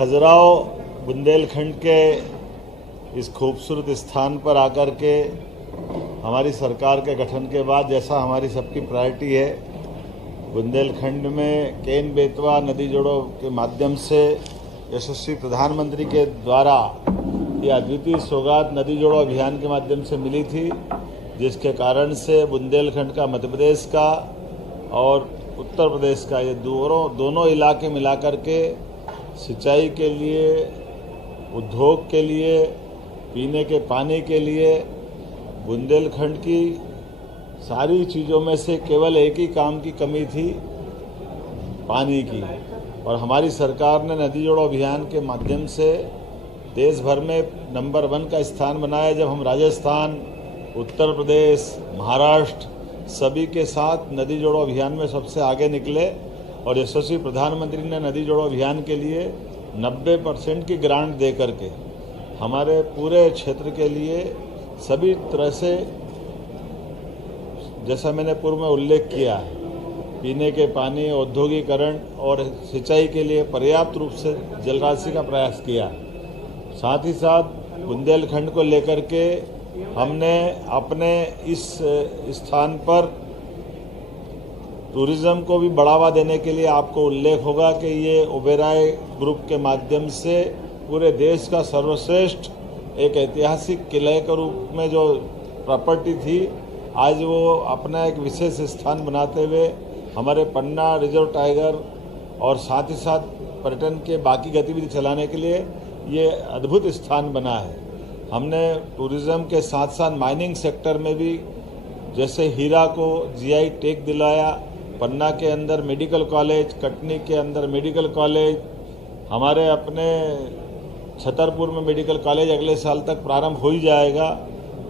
खजुराहो बुंदेलखंड के इस खूबसूरत स्थान पर आकर के हमारी सरकार के गठन के बाद जैसा हमारी सबकी प्रायोरिटी है, बुंदेलखंड में केन बेतवा नदी जोड़ो के माध्यम से यशस्वी प्रधानमंत्री के द्वारा ये अद्वितीय सौगात नदी जोड़ो अभियान के माध्यम से मिली थी, जिसके कारण से बुंदेलखंड का, मध्य प्रदेश का और उत्तर प्रदेश का ये दोनों इलाके मिलाकर के सिंचाई के लिए, उद्योग के लिए, पीने के पानी के लिए बुंदेलखंड की सारी चीज़ों में से केवल एक ही काम की कमी थी, पानी की। और हमारी सरकार ने नदी जोड़ो अभियान के माध्यम से देश भर में नंबर 1 का स्थान बनाया। जब हम राजस्थान, उत्तर प्रदेश, महाराष्ट्र सभी के साथ नदी जोड़ो अभियान में सबसे आगे निकले और यशस्वी प्रधानमंत्री ने नदी जोड़ो अभियान के लिए 90% की ग्रांट दे करके हमारे पूरे क्षेत्र के लिए सभी तरह से, जैसा मैंने पूर्व में उल्लेख किया, पीने के पानी, औद्योगिकरण और सिंचाई के लिए पर्याप्त रूप से जल राशि का प्रयास किया। साथ ही साथ बुंदेलखंड को लेकर के हमने अपने इस स्थान पर टूरिज्म को भी बढ़ावा देने के लिए, आपको उल्लेख होगा कि ये ओबेरॉय ग्रुप के माध्यम से पूरे देश का सर्वश्रेष्ठ एक ऐतिहासिक किले के रूप में जो प्रॉपर्टी थी, आज वो अपना एक विशेष स्थान बनाते हुए हमारे पन्ना रिजर्व टाइगर और साथ ही साथ पर्यटन के बाकी गतिविधि चलाने के लिए ये अद्भुत स्थान बना है। हमने टूरिज्म के साथ साथ माइनिंग सेक्टर में भी, जैसे हीरा को जीआई टैग दिलाया, पन्ना के अंदर मेडिकल कॉलेज, कटनी के अंदर मेडिकल कॉलेज, हमारे अपने छतरपुर में मेडिकल कॉलेज अगले साल तक प्रारंभ हो ही जाएगा।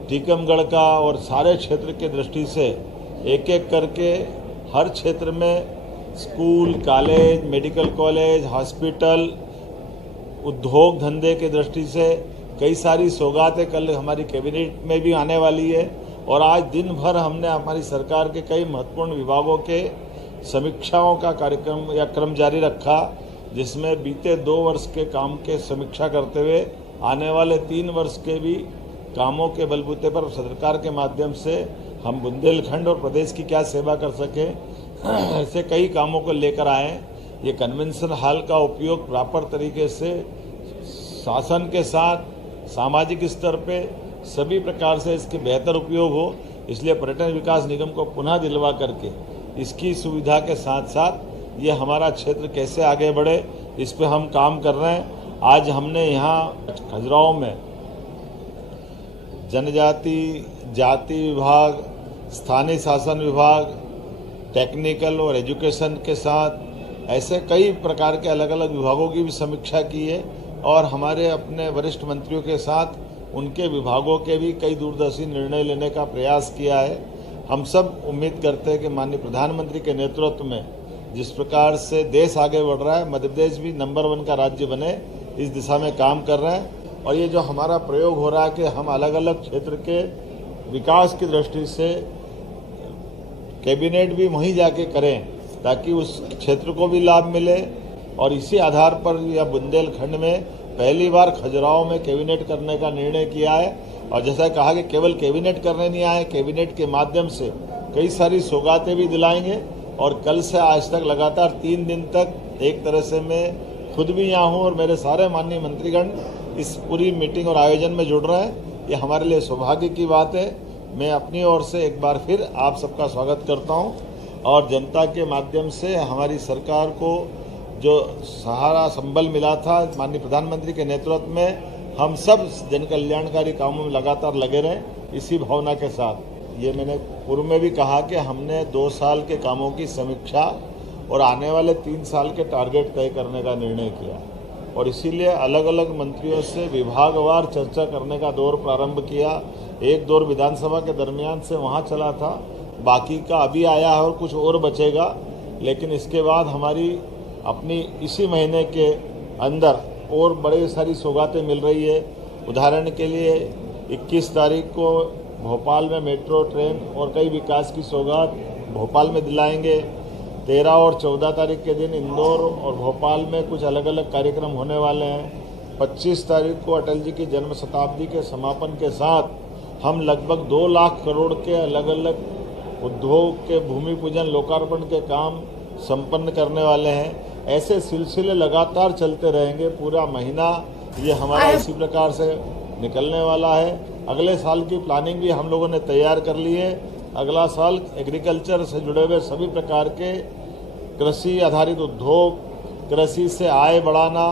टीकमगढ़ का और सारे क्षेत्र की दृष्टि से एक एक करके हर क्षेत्र में school, college, medical college, hospital, उद्योग धंधे की दृष्टि से कई सारी सौगातें कल हमारी कैबिनेट में भी आने वाली है। और आज दिन भर हमने हमारी सरकार के कई महत्वपूर्ण विभागों के समीक्षाओं का कार्यक्रम या क्रम जारी रखा, जिसमें बीते 2 वर्ष के काम के समीक्षा करते हुए आने वाले 3 वर्ष के भी कामों के बलबूते पर सरकार के माध्यम से हम बुंदेलखंड और प्रदेश की क्या सेवा कर सकें, ऐसे कई कामों को लेकर आए। ये कन्वेंशन हॉल का उपयोग प्रॉपर तरीके से शासन के साथ सामाजिक स्तर पे सभी प्रकार से इसके बेहतर उपयोग हो, इसलिए पर्यटन विकास निगम को पुनः दिलवा करके इसकी सुविधा के साथ साथ ये हमारा क्षेत्र कैसे आगे बढ़े, इस पे हम काम कर रहे हैं। आज हमने यहाँ खजुराहो में जनजाति जाति विभाग, स्थानीय शासन विभाग, टेक्निकल और एजुकेशन के साथ ऐसे कई प्रकार के अलग अलग विभागों की भी समीक्षा की है और हमारे अपने वरिष्ठ मंत्रियों के साथ उनके विभागों के भी कई दूरदर्शी निर्णय लेने का प्रयास किया है। हम सब उम्मीद करते हैं कि माननीय प्रधानमंत्री के नेतृत्व में जिस प्रकार से देश आगे बढ़ रहा है, मध्य प्रदेश भी नंबर 1 का राज्य बने, इस दिशा में काम कर रहे हैं। और ये जो हमारा प्रयोग हो रहा है कि हम अलग अलग क्षेत्र के विकास की दृष्टि से कैबिनेट भी वहीं जाके करें ताकि उस क्षेत्र को भी लाभ मिले। और इसी आधार पर यह बुंदेलखंड में पहली बार खजुराहो में कैबिनेट करने का निर्णय किया है। और जैसा कहा कि केवल कैबिनेट करने नहीं आए, कैबिनेट के माध्यम से कई सारी सौगातें भी दिलाएंगे। और कल से आज तक लगातार 3 दिन तक एक तरह से मैं खुद भी यहाँ हूँ और मेरे सारे माननीय मंत्रीगण इस पूरी मीटिंग और आयोजन में जुड़ रहे हैं। ये हमारे लिए सौभाग्य की बात है। मैं अपनी ओर से एक बार फिर आप सबका स्वागत करता हूँ और जनता के माध्यम से हमारी सरकार को जो सहारा संबल मिला था माननीय प्रधानमंत्री के नेतृत्व में, हम सब जन कल्याणकारी कामों में लगातार लगे रहें, इसी भावना के साथ। ये मैंने पूर्व में भी कहा कि हमने 2 साल के कामों की समीक्षा और आने वाले 3 साल के टारगेट तय करने का निर्णय किया और इसीलिए अलग अलग मंत्रियों से विभागवार चर्चा करने का दौर प्रारंभ किया। एक दौर विधानसभा के दरमियान से वहाँ चला था, बाकी का अभी आया है और कुछ और बचेगा। लेकिन इसके बाद हमारी अपनी इसी महीने के अंदर और बड़ी सारी सौगातें मिल रही है। उदाहरण के लिए 21 तारीख को भोपाल में मेट्रो ट्रेन और कई विकास की सौगात भोपाल में दिलाएंगे। 13 और 14 तारीख के दिन इंदौर और भोपाल में कुछ अलग अलग कार्यक्रम होने वाले हैं। 25 तारीख को अटल जी की जन्म शताब्दी के समापन के साथ हम लगभग 2 लाख करोड़ के अलग अलग उद्योग के भूमि पूजन लोकार्पण के काम संपन्न करने वाले हैं। ऐसे सिलसिले लगातार चलते रहेंगे। पूरा महीना ये हमारा इसी प्रकार से निकलने वाला है। अगले साल की प्लानिंग भी हम लोगों ने तैयार कर ली है। अगला साल एग्रीकल्चर से जुड़े हुए सभी प्रकार के कृषि आधारित उद्योग, कृषि से आय बढ़ाना,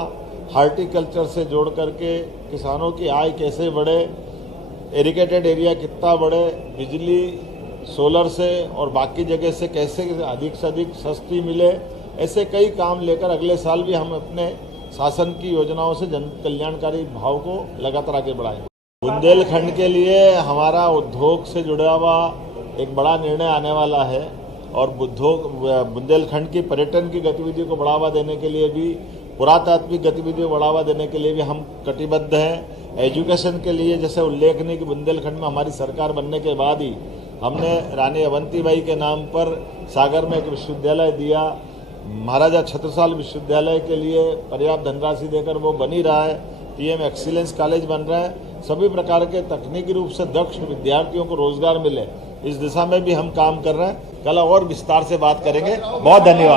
हार्टिकल्चर से जोड़ करके किसानों की आय कैसे बढ़े, इरिगेटेड एरिया कितना बढ़े, बिजली सोलर से और बाकी जगह से कैसे अधिक से अधिक सस्ती मिले, ऐसे कई काम लेकर अगले साल भी हम अपने शासन की योजनाओं से जन कल्याणकारी भाव को लगातार आगे बढ़ाएंगे। बुंदेलखंड के लिए हमारा उद्योग से जुड़ा हुआ एक बड़ा निर्णय आने वाला है और बुंदेलखंड की पर्यटन की गतिविधियों को बढ़ावा देने के लिए भी, पुरातात्विक गतिविधियों को बढ़ावा देने के लिए भी हम कटिबद्ध हैं। एजुकेशन के लिए जैसे उल्लेखनीय कि बुंदेलखंड में हमारी सरकार बनने के बाद ही हमने रानी अवंतीबाई के नाम पर सागर में एक विश्वविद्यालय दिया। महाराजा छत्रसाल विश्वविद्यालय के लिए पर्याप्त धनराशि देकर वो बन ही रहा है। पीएम एक्सीलेंस कॉलेज बन रहा है। सभी प्रकार के तकनीकी रूप से दक्ष विद्यार्थियों को रोजगार मिले, इस दिशा में भी हम काम कर रहे हैं। कल और विस्तार से बात करेंगे। बहुत धन्यवाद।